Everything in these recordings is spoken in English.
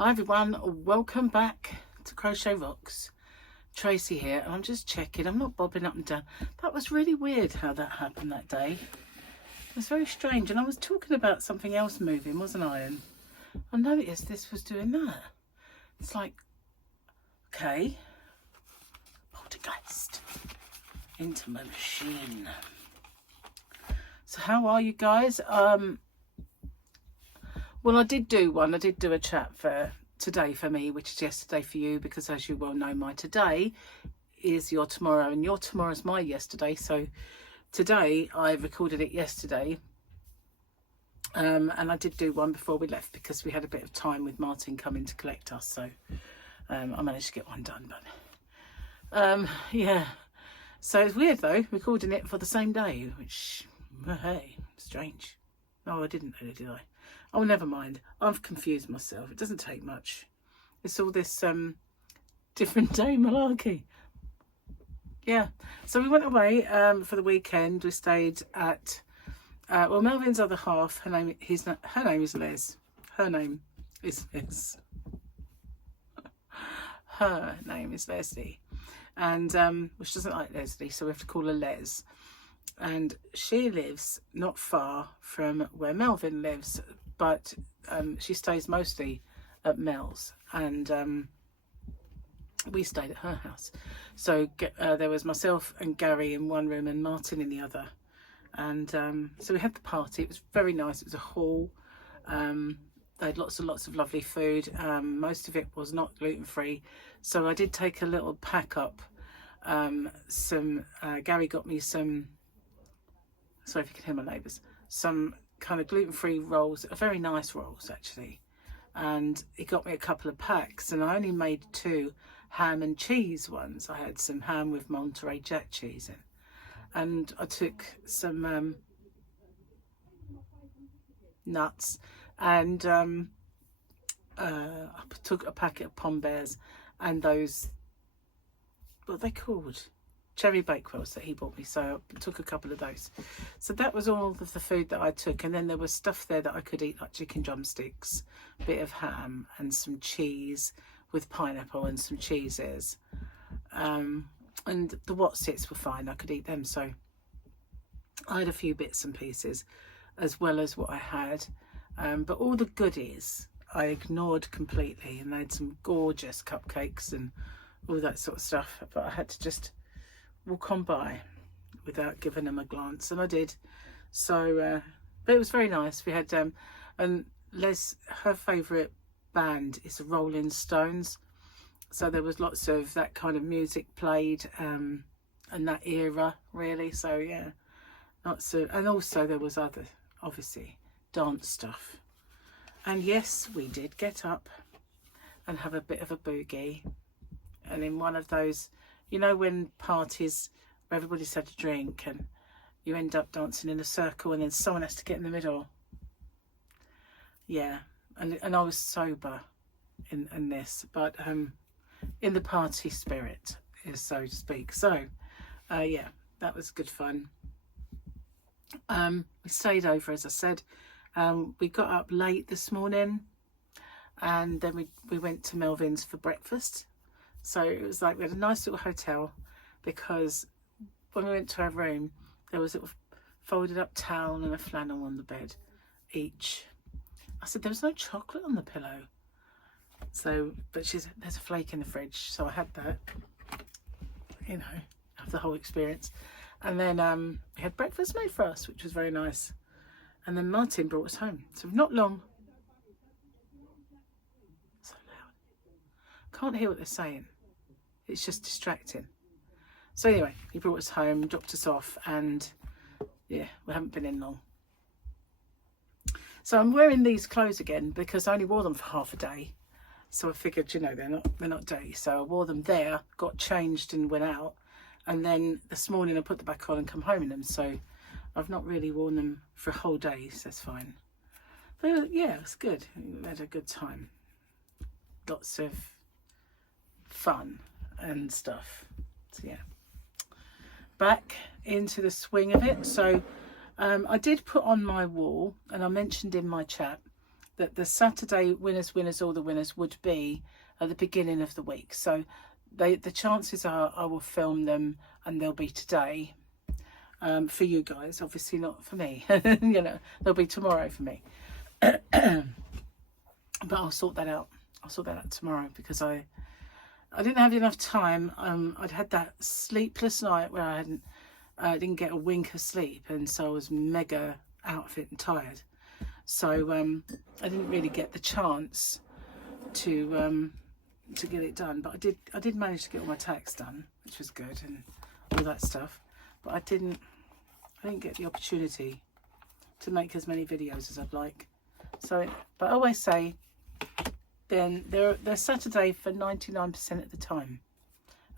Hi everyone, welcome back to Crochet Rocks. Tracy here, and I'm just checking. I'm not bobbing up and down. That was really weird how that happened that day. It was very strange, and I was talking about something else moving, wasn't I? And I noticed this was doing that. It's like, okay, poltergeist into my machine. So how are you guys? Well, I did do a chat for today for me, which is yesterday for you, because as you well know, my today is your tomorrow and your tomorrow is my yesterday. So today I recorded it yesterday, and I did do one before we left because we had a bit of time with Martin coming to collect us. So I managed to get one done, but yeah. So it's weird though, recording it for the same day, which, hey, strange. No, I didn't really, did I? Oh, never mind. I've confused myself. It doesn't take much. It's all this different day malarkey. Yeah. So we went away for the weekend. We stayed at well, Melvin's other half. Her name is Les. Her name is Liz. Her name is Leslie, and which doesn't like Leslie, so we have to call her Les. And she lives not far from where Melvin lives, but she stays mostly at Mel's, and we stayed at her house. So there was myself and Gary in one room and Martin in the other, and so we had the party. It was very nice. It was a hall. They had lots and lots of lovely food. Most of it was not gluten-free, so I did take a little pack up. Gary got me some, sorry if you can hear my neighbours, some kind of gluten-free rolls, very nice rolls actually, and he got me a couple of packs, and I only made 2 ham and cheese ones. I had some ham with Monterey Jack cheese in, and I took some nuts, and I took a packet of Pom Bears and those, what are they called, cherry bakewells that he bought me. So I took a couple of those. So that was all of the food that I took, and then there was stuff there that I could eat, like chicken drumsticks, a bit of ham and some cheese with pineapple and some cheeses, and the Wotsits were fine, I could eat them. So I had a few bits and pieces as well as what I had, but all the goodies I ignored completely, and they had some gorgeous cupcakes and all that sort of stuff, but I had to just walk on by without giving them a glance, and I did. So but it was very nice. We had and Les, her favourite band is the Rolling Stones, so there was lots of that kind of music played, and that era really. So yeah, lots of, and also there was other, obviously, dance stuff. And yes, we did get up and have a bit of a boogie, and in one of those, you know, when parties where everybody's had a drink and you end up dancing in a circle and then someone has to get in the middle. Yeah, and I was sober in this, but in the party spirit, so to speak. So yeah, that was good fun. We stayed over, as I said. We got up late this morning, and then we went to Melvin's for breakfast. So it was like we had a nice little hotel, because when we went to our room, there was a little folded up towel and a flannel on the bed each. I said there was no chocolate on the pillow. So, but there's a flake in the fridge, so I had that, you know, of the whole experience. And then we had breakfast made for us, which was very nice. And then Martin brought us home. So not long. So loud. Can't hear what they're saying. It's just distracting. So anyway, he brought us home, dropped us off, and yeah, we haven't been in long. So I'm wearing these clothes again because I only wore them for half a day. So I figured, you know, they're not dirty. So I wore them there, got changed and went out. And then this morning I put them back on and come home in them. So I've not really worn them for a whole day, so that's fine. But yeah, it was good. We had a good time. Lots of fun and stuff. So yeah, back into the swing of it. So I did put on my wall, and I mentioned in my chat that the Saturday winners, all the winners would be at the beginning of the week. So the chances are I will film them and they'll be today for you guys, obviously not for me. You know, they'll be tomorrow for me. But I'll sort that out. I'll sort that out tomorrow because I didn't have enough time. I'd had that sleepless night where I didn't get a wink of sleep, and so I was mega out of it and tired. So I didn't really get the chance to get it done. But I did manage to get all my tags done, which was good, and all that stuff. But I didn't get the opportunity to make as many videos as I'd like. So, but I always say, then they're Saturday for 99% of the time,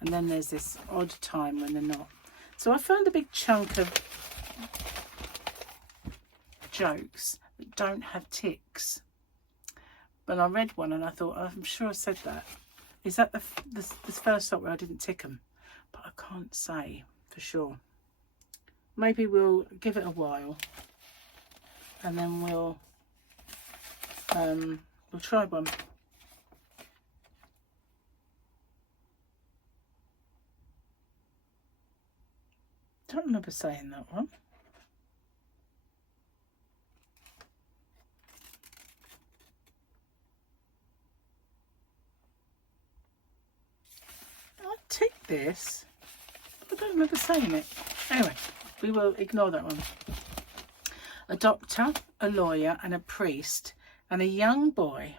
and then there's this odd time when they're not. So I found a big chunk of jokes that don't have ticks. But I read one and I thought, I'm sure I said that. Is that the first lot where I didn't tick them? But I can't say for sure. Maybe we'll give it a while, and then we'll try one. Don't remember saying that one. I ticked this. I don't remember saying it. Anyway, we will ignore that one. A doctor, a lawyer and a priest and a young boy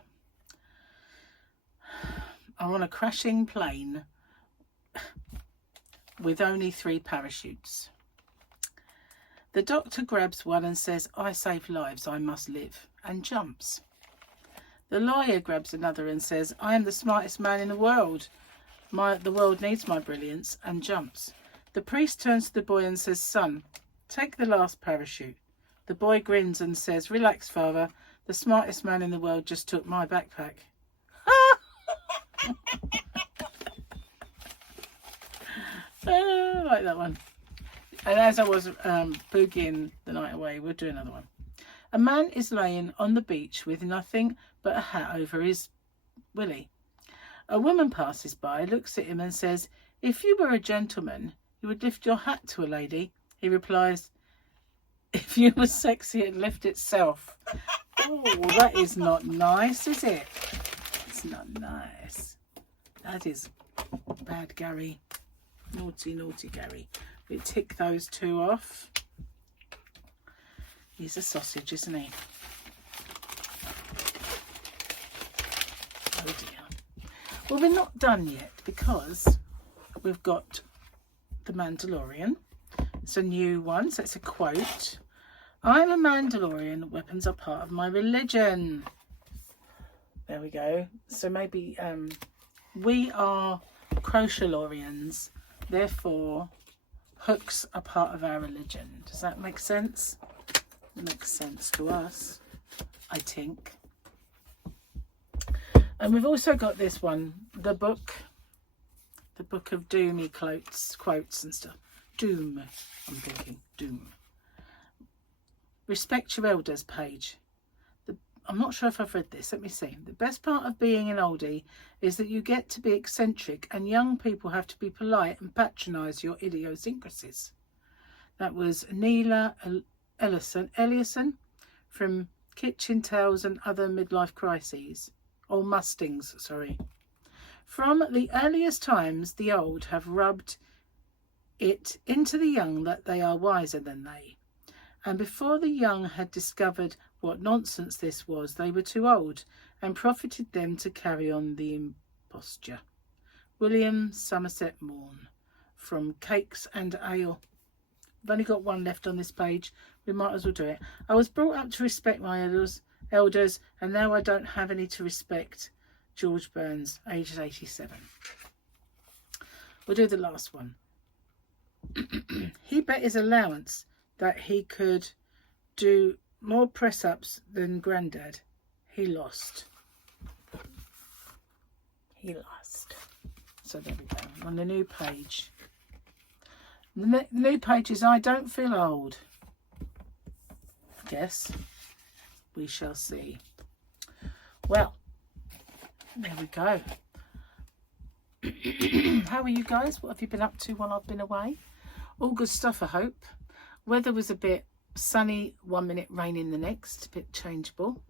are on a crashing plane with only 3 parachutes. The doctor grabs one and says, "I save lives, I must live," and jumps. The lawyer grabs another and says, "I am the smartest man in the world. The world needs my brilliance," and jumps. The priest turns to the boy and says, "Son, take the last parachute." The boy grins and says, "Relax, father. The smartest man in the world just took my backpack." I like that one. And as I was boogieing the night away, we'll do another one. A man is laying on the beach with nothing but a hat over his willy. A woman passes by, looks at him and says, "If you were a gentleman, you would lift your hat to a lady." He replies, "If you were sexy, it'd lift itself." Oh, that is not nice, is it? It's not nice. That is bad, Gary. Naughty, naughty Gary. We tick those 2 off. He's a sausage, isn't he? Oh dear. Well, we're not done yet because we've got The Mandalorian. It's a new one, so it's a quote. "I'm a Mandalorian. Weapons are part of my religion." There we go. So maybe we are Crochelorians. Therefore, hooks are part of our religion. Does that make sense? It makes sense to us, I think. And we've also got this one, the book of doomy quotes and stuff. Doom, I'm thinking, doom. Respect your elders page. I'm not sure if I've read this. Let me see. "The best part of being an oldie is that you get to be eccentric and young people have to be polite and patronise your idiosyncrasies." That was Neela Ellison from Kitchen Tales and Other Midlife Crises. Or Mustings, sorry. "From the earliest times, the old have rubbed it into the young that they are wiser than they. And before the young had discovered what nonsense this was, they were too old, and profited them to carry on the imposture." William Somerset Maugham from Cakes and Ale. I've only got one left on this page. We might as well do it. "I was brought up to respect my elders, and now I don't have any to respect." George Burns, ages 87. We'll do the last one. "He bet his allowance that he could do more press-ups than Grandad. He lost." He lost. So there we go. On the new page. The new page is "I don't feel old." I guess. We shall see. Well, there we go. How are you guys? What have you been up to while I've been away? All good stuff, I hope. Weather was a bit sunny 1 minute, raining the next, a bit changeable.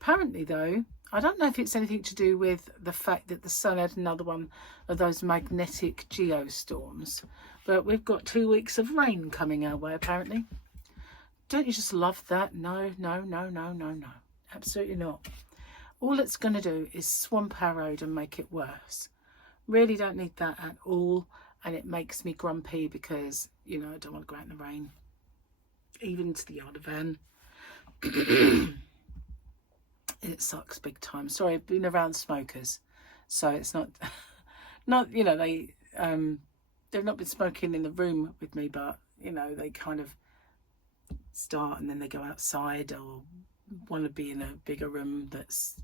Apparently though, I don't know if it's anything to do with the fact that the sun had another one of those magnetic geostorms, but we've got 2 weeks of rain coming our way apparently. Don't you just love that? No, no, no, no, no, no. Absolutely not. All it's going to do is swamp our road and make it worse. Really don't need that at all. And it makes me grumpy because, you know, I don't want to go out in the rain. Even to the yard van. It sucks big time. Sorry, I've been around smokers. So it's not, you know, they've not been smoking in the room with me, but, you know, they kind of start and then they go outside or want to be in a bigger room that's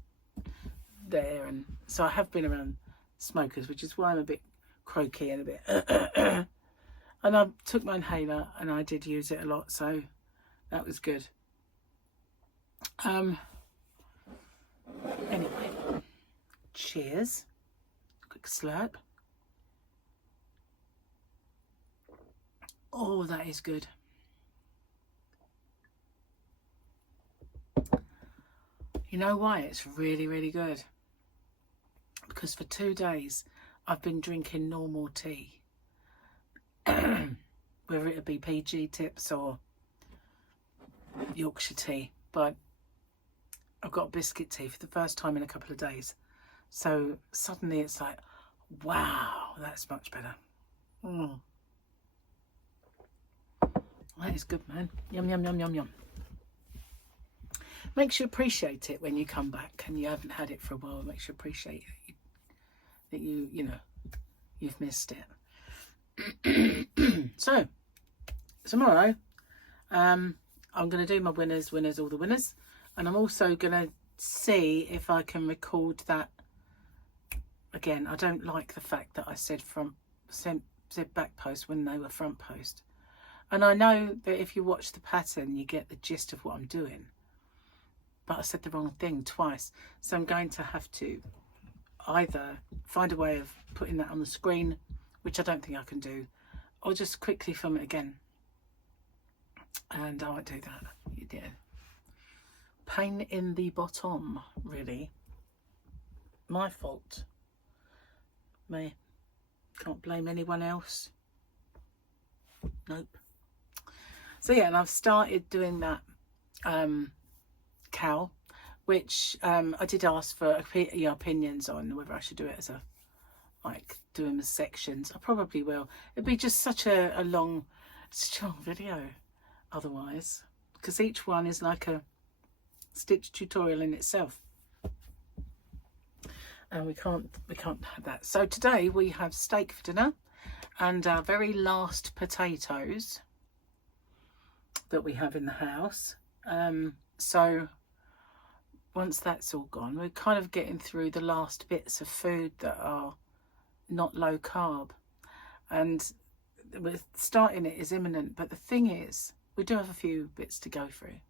there. And so I have been around smokers, which is why I'm a bit croaky and a bit and I took my inhaler and I did use it a lot, so that was good. Anyway, cheers. Quick slurp. Oh, that is good. You know why it's really, really good? Because for 2 days I've been drinking normal tea. Whether it be PG tips or Yorkshire tea, but I've got biscuit tea for the first time in a couple of days. So suddenly it's like, wow, that's much better. That is good, man. Yum, yum, yum, yum, yum. Makes you appreciate it when you come back and you haven't had it for a while. It makes you appreciate it, that you know, you've missed it. So tomorrow I'm going to do my winners, all the winners, and I'm also going to see if I can record that again. I don't like the fact that I said back post when they were front post, and I know that if you watch the pattern you get the gist of what I'm doing, but I said the wrong thing twice, so I'm going to have to either find a way of putting that on the screen, which I don't think I can do, or just quickly film it again. And I won't do that. You did. Pain in the bottom, really. My fault. Me. Can't blame anyone else. Nope. So yeah, and I've started doing that cowl, which I did ask for opinions on whether I should do it as a, like, do them as sections. I probably will. It'd be just such a long video otherwise, because each one is like a stitch tutorial in itself, and we can't have that. So today we have steak for dinner and our very last potatoes that we have in the house. So once that's all gone, we're kind of getting through the last bits of food that are not low carb, and we're starting it is imminent. But the thing is, we do have a few bits to go through.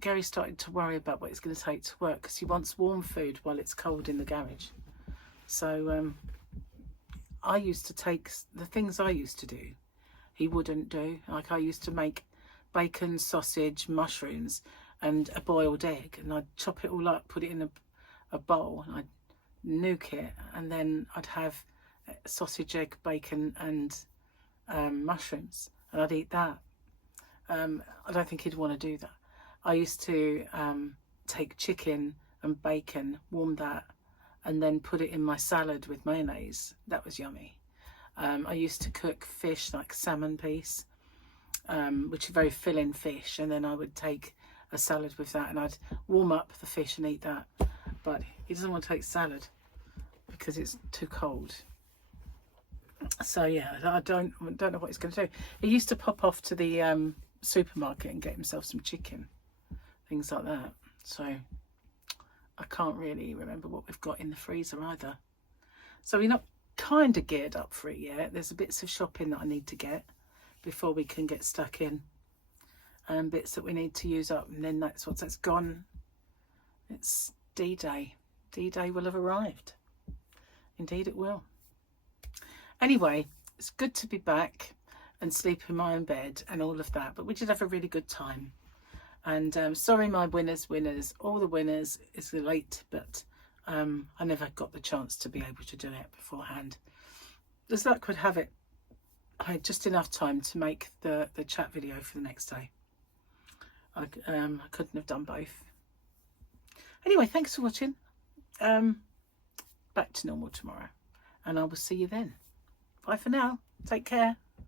Gary's starting to worry about what it's going to take to work because he wants warm food while it's cold in the garage. So I used to take the things I used to do, he wouldn't do. Like, I used to make bacon, sausage, mushrooms and a boiled egg, and I'd chop it all up, put it in a bowl, and I'd nuke it, and then I'd have sausage, egg, bacon and mushrooms, and I'd eat that. I don't think he'd want to do that. I used to take chicken and bacon, warm that, and then put it in my salad with mayonnaise. That was yummy. I used to cook fish, like salmon piece, which is very filling fish, and then I would take a salad with that, and I'd warm up the fish and eat that. But he doesn't want to take salad because it's too cold. So yeah, I don't know what he's going to do. He used to pop off to the supermarket and get himself some chicken, things like that. So I can't really remember what we've got in the freezer either. So we're not kind of geared up for it yet. There's bits of shopping that I need to get before we can get stuck in, and bits that we need to use up, and then that's gone. It's D-Day. D-Day will have arrived. Indeed it will. Anyway, it's good to be back and sleep in my own bed and all of that, but we did have a really good time. And sorry my winners, all the winners, is late, but I never got the chance to be able to do it beforehand. As luck would have it, I had just enough time to make the chat video for the next day. I couldn't have done both. Anyway, thanks for watching. Back to normal tomorrow, and I will see you then. Bye for now. Take care.